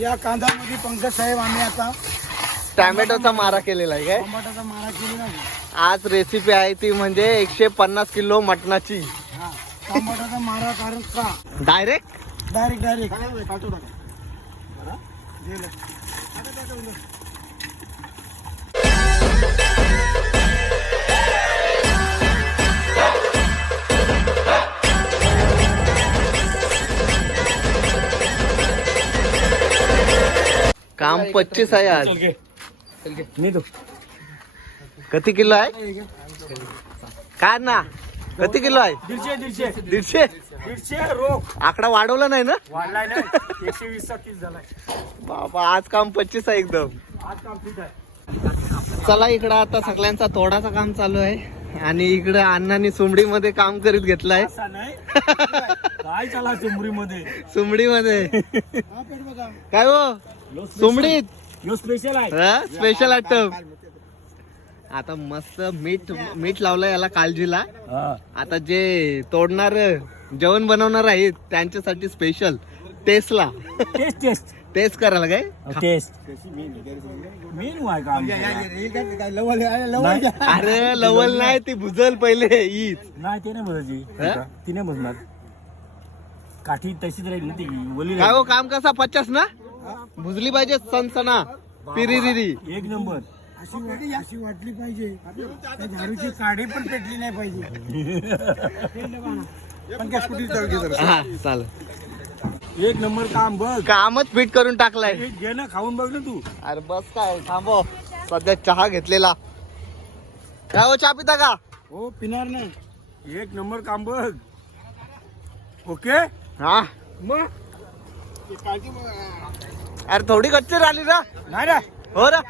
या कांद्यामध्ये पंकज साहेब आम्ही आता टॅमॅटोचा मारा केलेला आहे काय? टमाटाचा मारा केलेला आहे. आज रेसिपी आहे ती म्हणजे एकशे पन्नास किलो मटणाची. हा टमाटाचा मारा कारण का? डायरेक्ट डायरेक्ट डायरेक्ट काढतो टाका. काम पच्चीस आहे आज. मी तो किती किलो आहे? काय ना किती किलो आहे? दीडशे दीडशे. दीडशे? दीडशे रोख. आकडा वाढवला नाही ना? वाढलाय नाही एकशे तीस झालाय. बाबा आज काम पच्चीस आहे एकदम. आज काम ठीक आहे. चला इकडं आता सगळ्यांचा तोडाचा काम चालू आहे. आणि इकडं अण्णांनी सुमडीमध्ये काम करीत घेतलंय. काय चाला चुंबरी मध्ये सुमडीमध्ये. बघा. काय हो? सुमडीत? यो स्पेशल आहे स्पेशल आयटम आता मस्त मीठ मीठ लावलं याला काळजीला आता जे तोडणार जेवण बनवणार आहेत त्यांच्यासाठी स्पेशल टेस्टला टेस्ट टेस्ट टेस्ट करायला काय? टेस्ट मेनू आहे का नाही. अरे लवल नाही ती भुजल पहिले ईद नाही ते नाही बघायची हा? ती नाही बसणार काठी तशीच राहील ना ती वली काय हो काम कसा? पचास ना? भुजली पाहिजे सणसणा पिरिरिरी एक नंबर. अशी अशी वाटली पाहिजे. त्या झाडूची काडी पण पेटली नाही पाहिजे. पण काय स्कूटी हा चाल एक नंबर काम बघ. कामच फिट करून टाकलाय. घे ना खाऊन बघ ना तू. अरे बस काय थांबव. सध्या चहा घेतलेला. काय हो चहा पिता का? हो पिणार ना. एक नंबर काम बघ. ओके? हा. मग? अरे थोडी कच्ची राहिली ना नाही रे. हो रा.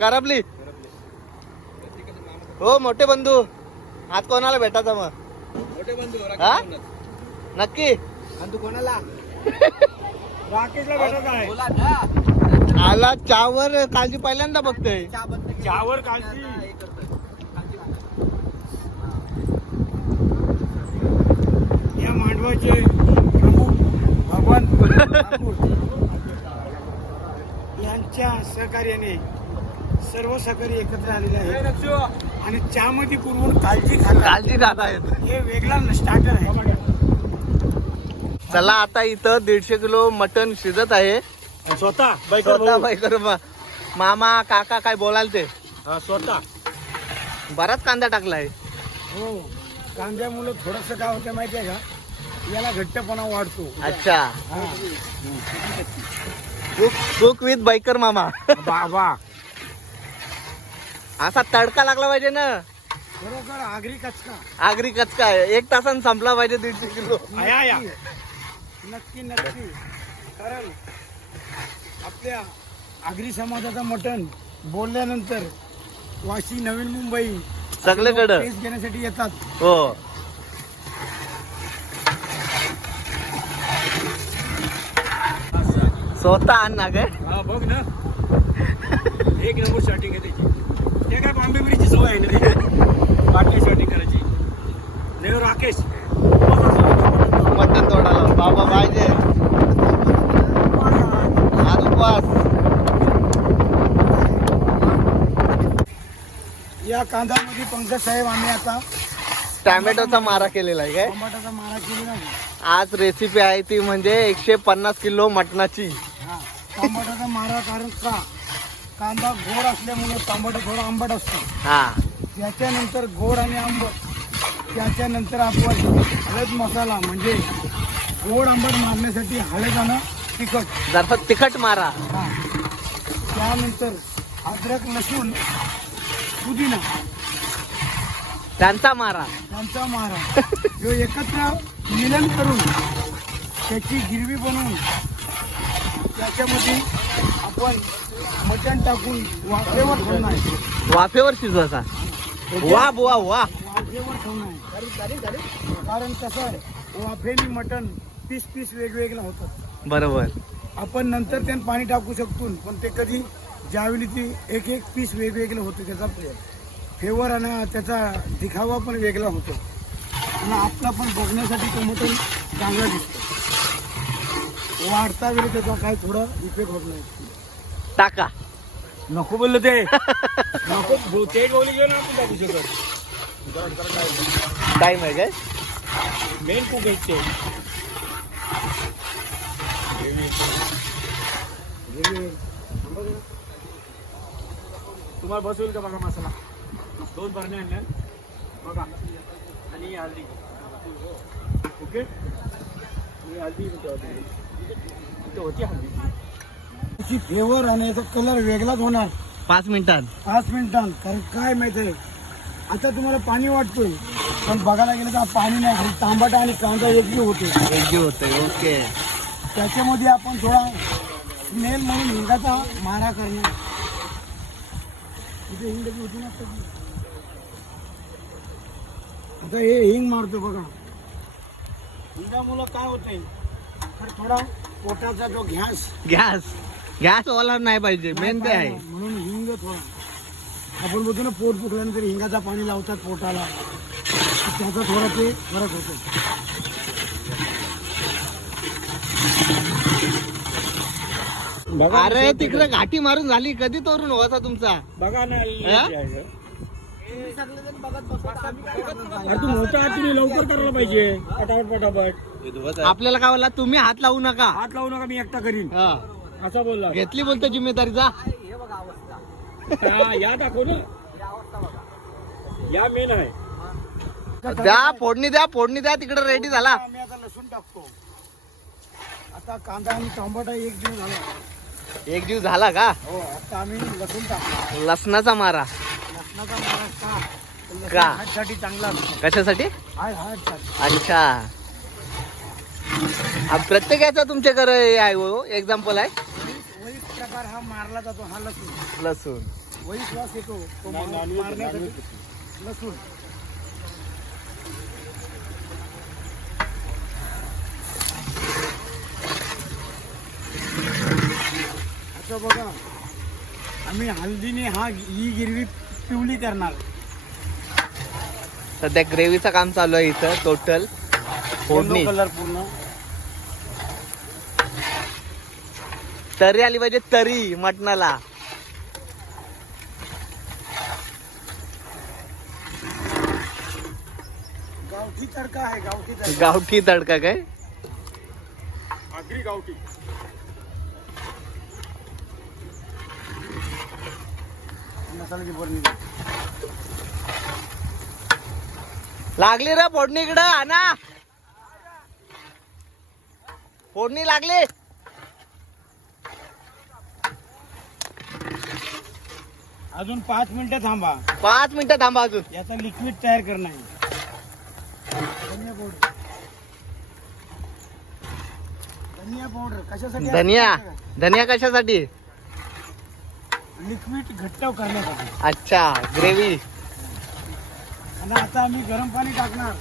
करपली. हो मोठे बंधू. आज कोणाला भेटायचा मग? मोठे बंधू हा? नक्की. आणि तू कोणाला? राकेशला भेटत आहे. आला चावर काळजी पहिल्यांदा बघतोय. चहावर कालची. या यांच्या सहकार्याने सर्व सहकारी एकत्र आलेले आहेत. आणि चहामध्ये पूर्वून काळजी काळजी जात आहेत. हे वेगळा स्टार्टर आहे. चला आता इथं दीडशे किलो मटन शिजत आहे. स्वतः? स्वतः बाई करू मा- मामा काका काय बोलाल ते? स्वतः. बराच कांदा टाकलाय. हो कांद्यामुळे थोडस काय होतं माहितीये का? याला घट्टपणा वाढतो. अच्छा. हा. कुक कुक विथ बायकर मामा. बाबा. असा तडका लागला पाहिजे ना. बरोबर आगरी कचका. आगरी कचका एक तासानं संपला पाहिजे दीडशे किलो. आया नक्की नक्की. कारण आपल्या आगरी समाजाचं मटण बोलल्यानंतर वाशी नवीन मुंबई सगळीकडं. टेस्ट घेण्यासाठी येतात. हो. स्वतः आणणार काय हा बघ ना. एक नंबर शॉटिंग आहे त्याची. ते काय बॉम्बे ब्रिजची सवय आहे ना त्याची बाटली शॉटिंग करायची. देव राकेश. मटन तोडायला. बाबा पाहिजे. आज उपवास या कांद्यामध्ये पंकज साहेब आम्ही आता टॅमॅटोचा मारा केलेला आहे काय? टमाटाचा मारा केलेला आज रेसिपी आहे ती म्हणजे एकशे पन्नास किलो मटणाची. टमाटाचा मारा कारण का कांदा गोड असल्यामुळे टमाटो थोडा आंबट असतो. हा. त्याच्यानंतर गोड आणि आंबट. त्याच्यानंतर आपण हळद मसाला म्हणजे गोड आंबट मारण्यासाठी हळद आणि तिखट. जरा तिखट मारा. हा. त्यानंतर अद्रक लसूण पुदिना. त्यांचा मारा. यांचा मारा. जो एकत्र मिलन करून त्याची गिरवी बनवून त्याच्यामध्ये आपण मटण टाकून वाफेवर ठेवणार वाफेवर शिजवायचा वा बुवा वा. वाफेवर ठेवणार कारण कसं आहे वाफेनी मटण पीस पीस वेगवेगळं होतं. बरोबर. आपण नंतर त्यात पाणी टाकू शकतो पण ते कधी ज्यावेळी ती एक एक पीस वेगवेगळं होतं त्याचा फ्लेवर आणि त्याचा दिखावा पण वेगळा होतो. आणि आपला पण बघण्यासाठी तो मटण चांगला दिसतो. वाढता वेळी त्याचा काय थोडा इफेक्ट होत नाही. टाका. नको बोललं ते. नको ते गोळी घेऊन आपण टाकू शकत. टाइम आहे? काय मेन कुक आहेत ते. तुम्हाला बसवेल का बघा मसाला? दोन भरणे आणल्या. बघा. आणि हळदी. ओके ही हळदी इथे होती. होती त्याची फ्लेवर आणि याचा कलर वेगळाच होणार. पाच मिनिटात. पाच मिनिटांत कारण काय माहिती आहे? आता तुम्हाला पाणी वाटतोय पण बघायला गेलं तर पाणी नाही खाली तांबटा आणि कांदा एकजीव होते. एकजीव होतंय ओके. त्याच्यामध्ये आपण थोडा स्मेल म्हणून हिंगाचा मारा करणार. इथे हिंग बी होती ना सगळी. आता हे हिंग मारतो बघा. हिंगामुळं काय होतंय? तर थोडा पोटाचा जो घ्यास गॅस. गॅस वाला नाही पाहिजे मेन ते आहे. म्हणून हिंग थोडा. आपण बोलतो ना पोट फुकल्यानंतर हिंगाचा पाणी लावतात पोटाला. त्याचा थोडा ते फरक होतो. बघा अरे तिकडे घाटी मारून झाली कधी तोरून व्हायचा तुमचा? बघा ना. अरे तू मोठा हात तुम्ही लवकर करायला पाहिजे. पटापट पटापट. आपल्याला काय बोलला? तुम्ही हात लावू नका. हात लावू नका मी एकटा करीन. हा. असा बोलला. घेतली बोलतो जिम्मेदारी जा. हा, या दाखव ना. या मेन आहे. द्या फोडणी द्या फोडणी द्या तिकडे रेडी झाला. आम्ही आता लसूण टाकतो. आता कांदा आणि टोमॅटो एक दिवस झाला. एक जीव झाला का? हो आता आम्ही लसूण टाकतो. लसणाचा मारा. लसणाचा का? हार्टसाठी चांगला असतो कशासाठी? हाय हार्टसाठी अच्छा. हा प्रत्येकाचा तुमच्याकडे हे आहे हो एक्झाम्पल आहे वैस प्रकार हा. मारला जातो हा लसूण लसूण वैस वास येतो तो नाही, मारण्यासाठी लसूण. आता बघा आम्ही हल्दीने हा ही गिरवी पिवली करणार. सध्या ग्रेव्हीचं काम चालू आहे इथं टोटल फोडणी. कलर पूर्ण. तरी आली पाहिजे तरी मटणाला. गावठी तडका आहे गावठी तडका. गावठी तडका काय? आगरी गावठी. मसाल्याची बरणी लागली रे फोडणी इकडं आणा. फोडणी लागली. अजून पाच मिनिटं थांबा. पाच मिनिटं थांबा अजून. याचा लिक्विड तयार करणं आहे धनिया पावडर धनिया पावडर कशासाठी धनिया. धनिया कशासाठी? लिक्विड घट्ट करण्यासाठी. अच्छा ग्रेव्ही आणि आता आम्ही गरम पाणी टाकणार.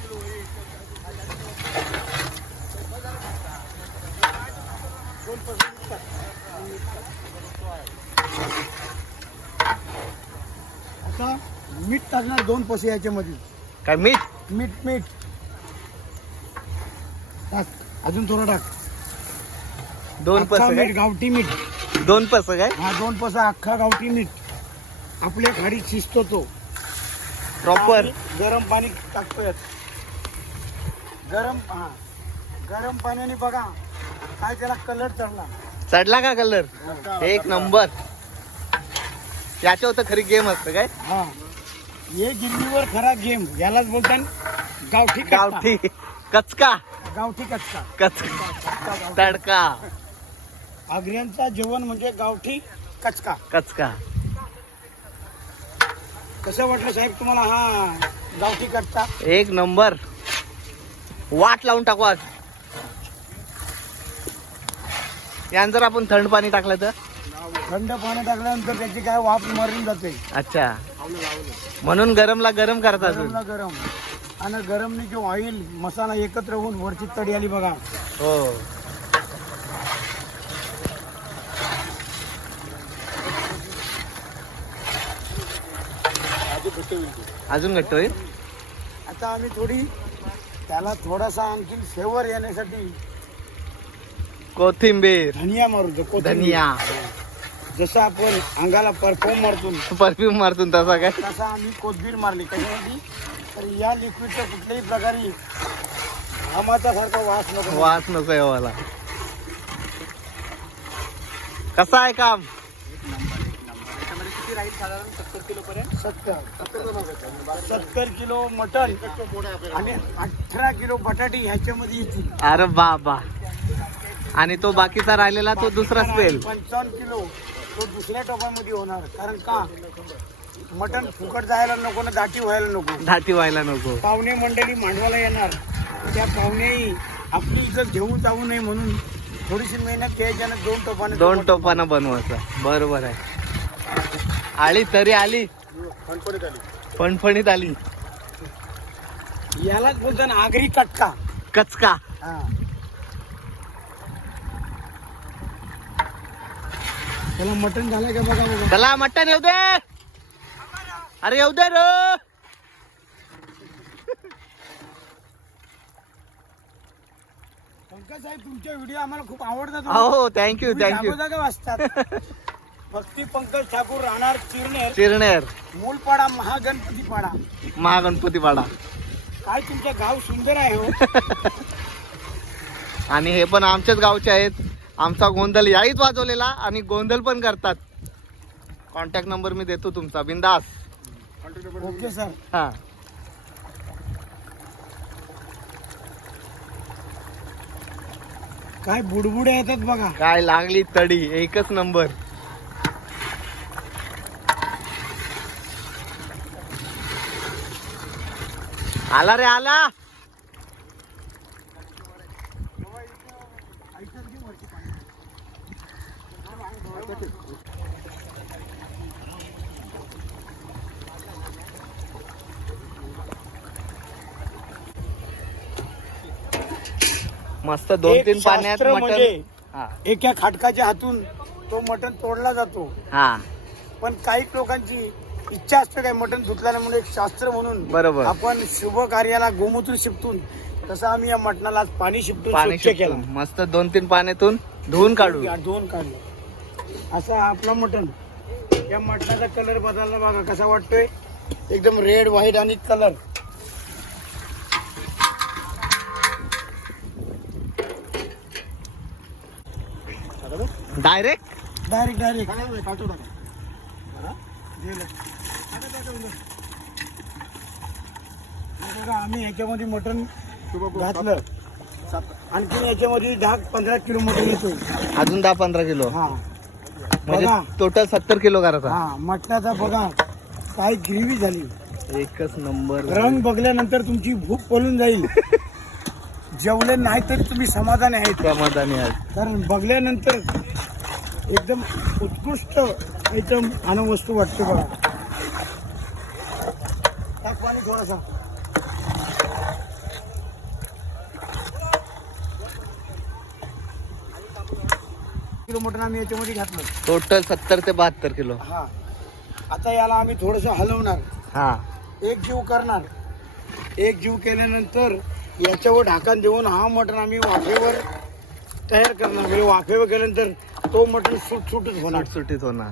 आता मीठ टाकणार दोन पसे याच्यामध्ये. काय मीठ? मीठ मीठ. टाक. अजून थोडं टाक. दोन पस अख्खा काय? मीठ गावठी मीठ. दोन पस काय? हा दोन पसा अख्खा गावठी मीठ. आपल्या खाडी शिजतो तो. प्रॉपर गरम पाणी टाकतोय. गरम हा. गरम पाण्याने बघा काय त्याला कलर चढला चढला का कलर एक नंबर याच्या होतं खरी गेम असतं काय? हा. हे गिरणीवर खरा गेम यालाच बोलतात गावठी. गावठी कचका. गावठी कच्चा कचका तडका. आग्र्यांचा जेवण म्हणजे गावठी कचका. कचका. कसं वाटलं साहेब तुम्हाला? हा गावठी कच्चा एक नंबर. वाट लावून टाकू आज. यान जर आपण थंड पाणी टाकलं तर? थंड पाणी टाकल्यानंतर त्याची काय वाफ मरून जाते. अच्छा. म्हणून गरमला गरम करतात गरमला गरम. आणि गरमने जो ऑइल मसाला एकत्र होऊन वरची तडी आली बघा. हो. अजून घट्ट होईल? आता आम्ही थोडी त्याला थोडासा आणखी फ्लेवर येण्यासाठी कोथिंबीर. धनिया कोथिंबीर. धनिया. जसं आपण अंगाला परफॉर्म मारतो परफ्यूम मारतून तसा काय? तसं आम्ही कोथिंबीर मारली. कशासाठी? तर या लिक्विडच्या कुठल्याही प्रकारे घामाचा सारखा वास नको. वास नको मला कसं आहे काम? सत्तर सत्तर. किलो मटन आणि अठरा किलो बटाटे ह्याच्यामध्ये येतील. अरे बाबा. आणि तो बाकीचा राहिलेला तो दुसरा स्पेल. पंचावन्न किलो. तो दुसऱ्या टोपामध्ये होणार. कारण का? मटन फुकट जायला नको ना दाटी व्हायला नको. धाटी व्हायला नको. पाहुणे मंडळी मांडवाला येणार. त्या पाहुणेही आपली इज्जत घेऊन जाऊ नये म्हणून थोडीशी मेहनत घ्यायची आणि दोन टोपाने दोन टोपानं बनवायचं. बरोबर आहे. आली तरी आली. फणफणीत आली. यालाच बोलतात ना आगरी कटका. कचका. हा. त्याला मटण झालंय का बघा बघा. चला मटण येऊ दे. अरे येऊ दे रो. पंकज साहेब तुमचे व्हिडिओ आम्हाला खूप आवडतात. हो थँक्यू तुम्ही थँक्यू जागोजागी वाचतात. भक्ती पंकज ठाकूर राहणार चिरनेर. चिरनेर. मूलपाडा महागणपती पाडा महागणपती पाडा काय तुमचं गाव सुंदर आहे हो? आणि हे पण आमच्याच गावचे आहेत. आमचा गोंधळ याहीच वाजवलेला आणि गोंधळ पण करतात. कॉन्टॅक्ट नंबर मी देतो तुमचा. बिंदास. Okay sir. हा. काय बुडबुडे येतात बघा. काय लागली तडी. एकच नंबर. आला रे आला. मस्त दोन एक तीन पाण्यात शास्त्र मटण. म्हणजे हा. एका खाटकाच्या हातून तो मटण तोडला जातो. हा. पण काही लोकांची इच्छा असते काय? मटण धुतल्याने म्हणून एक शास्त्र म्हणून बरोबर. आपण शुभ कार्याला गोमूत्र शिपतून तसं आम्ही या मटणाला आज पाणी शिपटून पाणी स्वच्छ केलं. मस्त दोन तीन पाण्यातून धुवून काढू. धुवून काढलं. असा हा आपला मटण. या मटणाचा कलर बदलला बघा कसा वाटतोय. एकदम रेड व्हाईट आणि कलर डायरेक्ट डायरेक्ट डायरेक्ट आम्ही ह्याच्यामध्ये मटण घातलं. आणखी याच्यामध्ये दहा पंधरा किलो मटण येतो अजून दहा पंधरा किलो? हा. म्हणजे बघा. टोटल सत्तर किलो करायचा. हा मटणाचा बघा काय ग्रेव्ही झाली. एकच नंबर रंग बघल्यानंतर तुमची भूक पळून जाईल. जेवले नाही तरी तुम्ही समाधानी आहेत. समाधानी आहे कारण बघल्यानंतर एकदम उत्कृष्ट एकदम वस्तू वाटते बघा. टाक पाणी थोडासा. किलो मटण आम्ही याच्यामध्ये घातलं. टोटल सत्तर ते बहात्तर किलो. हा. आता याला आम्ही थोडस हलवणार. हा. एक जीव करणार. एक जीव केल्यानंतर याच्यावर ढाकण देऊन हा मटण आम्ही वाफेवर तयार करणार. म्हणजे वाफेवर केल्यानंतर तो मटण सुटसुटच होणार. सुटसुटीत होणार.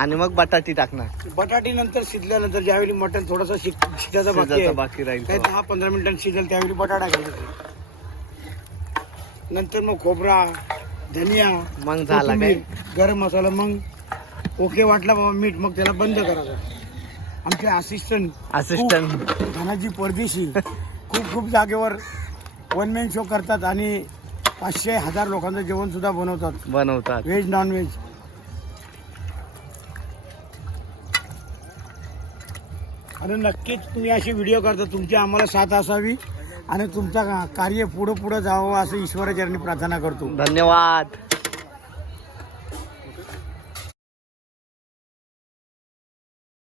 आणि मग बटाटी टाकणार. बटाटी नंतर शिजल्यानंतर ज्यावेळी मटण थोडस शिजायचं बाकी शिजायचं आहे, बाकी राहील काही. दहा पंधरा मिनिटांनी शिजेल त्यावेळी बटाटा घ्यायचा. नंतर मग खोबरा धनिया मग झाला काय? कोथिंबीर, गरम मसाला मग ओके वाटला बाबा मीठ मग त्याला बंद करायचं. आमचे असिस्टंट असिस्टंट धनाजी परदेशी खूप खूप जागेवर वन मॅन शो करतात आणि पाचशे हजार लोकांचं जेवण सुद्धा बनवतात. बनवतात. व्हेज नॉन व्हेज आणि नक्कीच तुम्ही असे व्हिडिओ करता. तुमची आम्हाला साथ असावी आणि तुमचा कार्य पुढं पुढं जावं असं ईश्वराचरणी प्रार्थना करतो. धन्यवाद.